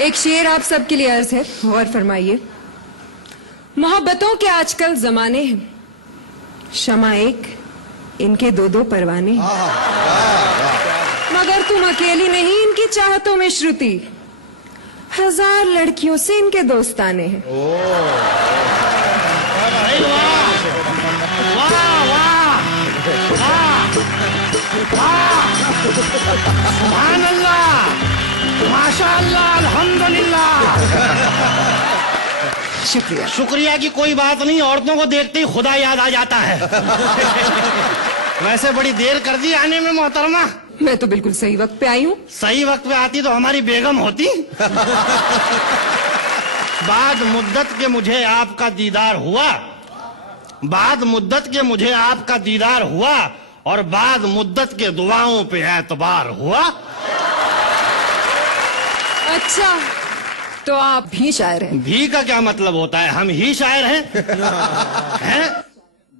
एक शेर आप सबके लिए अर्ज है, गौर फरमाइए। मोहब्बतों के आजकल जमाने हैं, शमा एक, इनके दो दो परवाने हैं। मगर तुम अकेली नहीं इनकी चाहतों में श्रुति, 1000 लड़कियों से इनके दोस्ताने हैं। सुभान अल्लाह, माशाअल्लाह, अल्हम्दुलिल्लाह। शुक्रिया। शुक्रिया की कोई बात नहीं, औरतों को देखते ही खुदा याद आ जाता है। वैसे बड़ी देर कर दी आने में मोहतरमा। मैं तो बिल्कुल सही वक्त पे आई हूँ। सही वक्त पे आती तो हमारी बेगम होती। बाद मुद्दत के मुझे आपका दीदार हुआ, बाद मुद्दत के मुझे आपका दीदार हुआ, और बाद मुद्दत के दुआओं पे एतबार हुआ। अच्छा, तो आप भी शायर हैं? भी का क्या मतलब होता है? हम ही शायर हैं। हैं?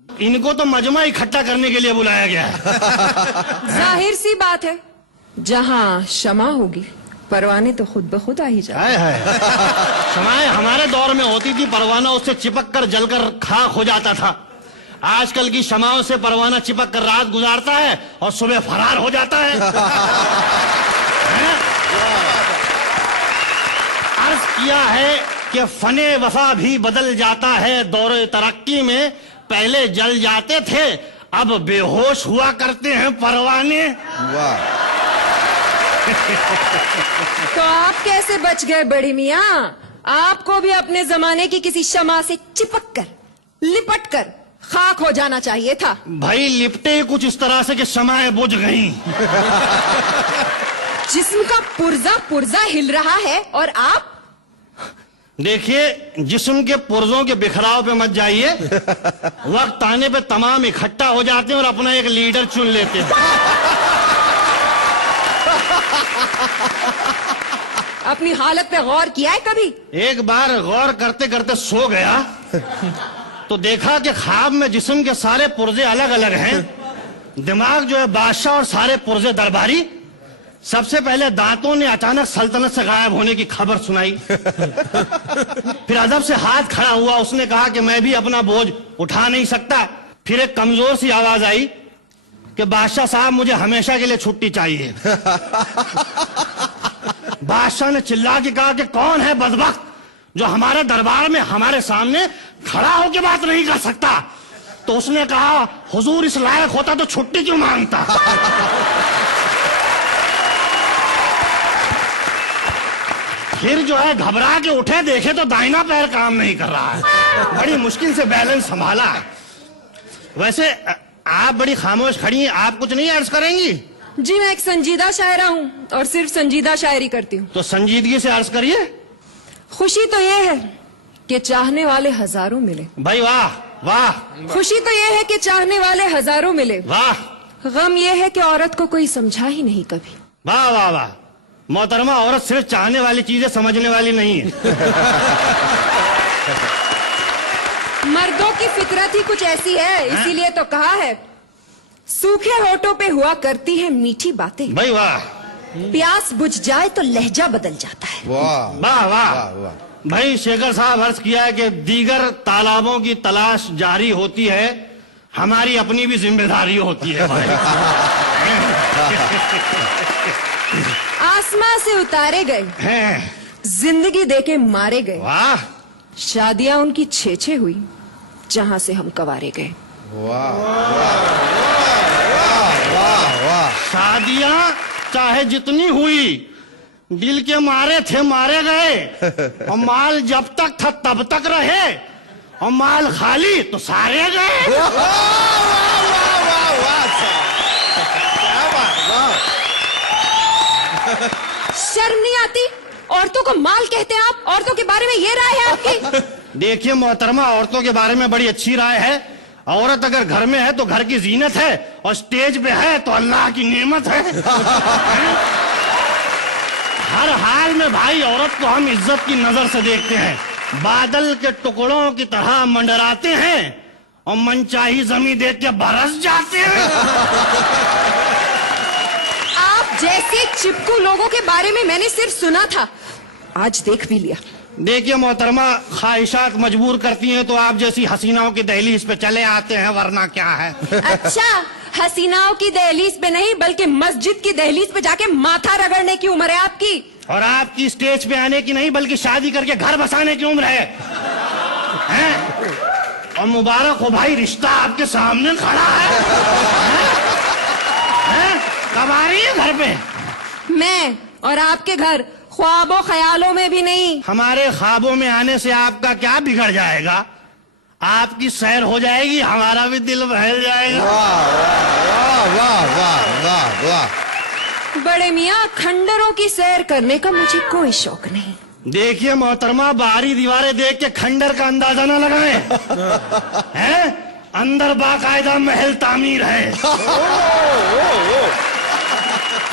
इनको तो मजमा इकट्ठा करने के लिए बुलाया गया है। जाहिर सी बात है, जहाँ क्षमा होगी परवाने तो खुद ब खुद आ ही जाए। क्षमाएं हमारे दौर में होती थी, परवाना उससे चिपक कर जलकर खाक हो जाता था। आजकल की क्षमाओं से परवाना चिपक कर रात गुजारता है और सुबह फरार हो जाता है। अर्ज किया है कि फने वफा भी बदल जाता है दौरे तरक्की में, पहले जल जाते थे अब बेहोश हुआ करते हैं परवाने। वाह। तो आप कैसे बच गए बड़ी मियाँ? आपको भी अपने जमाने की किसी शमा से चिपक कर, लिपट कर खाक हो जाना चाहिए था। भाई लिपटे कुछ इस तरह से कि शमाएं बुझ गईं। जिस्म का पुर्जा पुर्जा हिल रहा है और आप? देखिए, जिस्म के पुर्जों के बिखराव पे मत जाइए। वक्त आने पे तमाम इकट्ठा हो जाते हैं और अपना एक लीडर चुन लेते हैं। अपनी हालत पे गौर किया है कभी? एक बार गौर करते करते सो गया तो देखा कि ख्वाब में जिस्म के सारे पुर्जे अलग अलग हैं। दिमाग जो है बादशाह और सारे पुर्जे दरबारी। सबसे पहले दांतों ने अचानक सल्तनत से गायब होने की खबर सुनाई। फिर अदब से हाथ खड़ा हुआ, उसने कहा कि मैं भी अपना बोझ उठा नहीं सकता। फिर एक कमजोर सी आवाज आई कि बादशाह साहब मुझे हमेशा के लिए छुट्टी चाहिए। बादशाह ने चिल्ला के कहा कि कौन है बदबख्त जो हमारे दरबार में हमारे सामने खड़ा होकर बात नहीं कर सकता? तो उसने कहा हुजूर इस लायक होता तो छुट्टी क्यों मांगता? फिर जो है घबरा के उठे, देखे तो दाहिना पैर काम नहीं कर रहा है। बड़ी मुश्किल से बैलेंस संभाला है। वैसे आप बड़ी खामोश खड़ी हैं, आप कुछ नहीं अर्ज करेंगी? जी मैं एक संजीदा शायरा हूँ और सिर्फ संजीदा शायरी करती हूँ। तो संजीदगी से अर्ज करिए। खुशी तो ये है कि चाहने वाले हजारों मिले। भाई वाह वाह। खुशी तो ये है कि चाहने वाले हजारों मिले। वाह। गम ये है कि औरत को कोई समझा ही नहीं कभी। वाह वाह वाह। मोहतरमा, औरत सिर्फ चाहने वाली चीजें समझने वाली नहीं है। मर्दों की फितरत ही कुछ ऐसी है, इसीलिए तो कहा है सूखे होठों पे हुआ करती है मीठी बातें। भाई वाह। प्यास बुझ जाए तो लहजा बदल जाता है। वाह वाह वाह। वाह। भाई शेखर साहब अर्ज किया है कि दीगर तालाबों की तलाश जारी होती है, हमारी अपनी भी जिम्मेदारी होती है। भाई आसमां से उतारे गए हैं। जिंदगी देके मारे गए। वाह। शादियां उनकी छे हुई जहां से हम कवारे गए। वाह वाह वाह। शादियां चाहे जितनी हुई, दिल के मारे थे मारे गए, और माल जब तक था तब तक रहे, और माल खाली तो सारे गए। शर्म नहीं आती? औरतों को माल कहते हैं आप? औरतों के बारे में ये राय है आपकी? देखिए मोहतरमा, औरतों के बारे में बड़ी अच्छी राय है। औरत अगर घर में है तो घर की जीनत है, और स्टेज पे है तो अल्लाह की नेमत है। हर हाल में भाई औरत को हम इज्जत की नजर से देखते हैं। बादल के टुकड़ों की तरह मंडराते हैं और मनचाही जमीन देख के बरस जाते हैं। आप जैसे चिपकू लोगों के बारे में मैंने सिर्फ सुना था, आज देख भी लिया। देखिए मोहतरमा, ख्वाहिशात मजबूर करती हैं तो आप जैसी हसीनाओं की दहलीज पे चले आते हैं, वरना क्या है। अच्छा, हसीनाओं की दहलीज पे नहीं बल्कि मस्जिद की दहलीज पे जाके माथा रगड़ने की उम्र है आपकी। और आपकी स्टेज पे आने की नहीं बल्कि शादी करके घर बसाने की उम्र है, हैं? और मुबारक हो भाई, रिश्ता आपके सामने खड़ा है, हैं? कब आ रही है घर पे? मैं और आपके घर ख्वाबों ख्यालों में भी नहीं। हमारे ख्वाबों में आने से आपका क्या बिगड़ जाएगा? आपकी सैर हो जाएगी, हमारा भी दिल बहल जाएगा। वाह वाह वाह वाह वाह। बड़े मियाँ, खंडरों की सैर करने का मुझे कोई शौक नहीं। देखिए मोहतरमा, बाहरी दीवारें देख के खंडर का अंदाजा न लगाएं, हैं? अंदर बाकायदा महल तामीर है।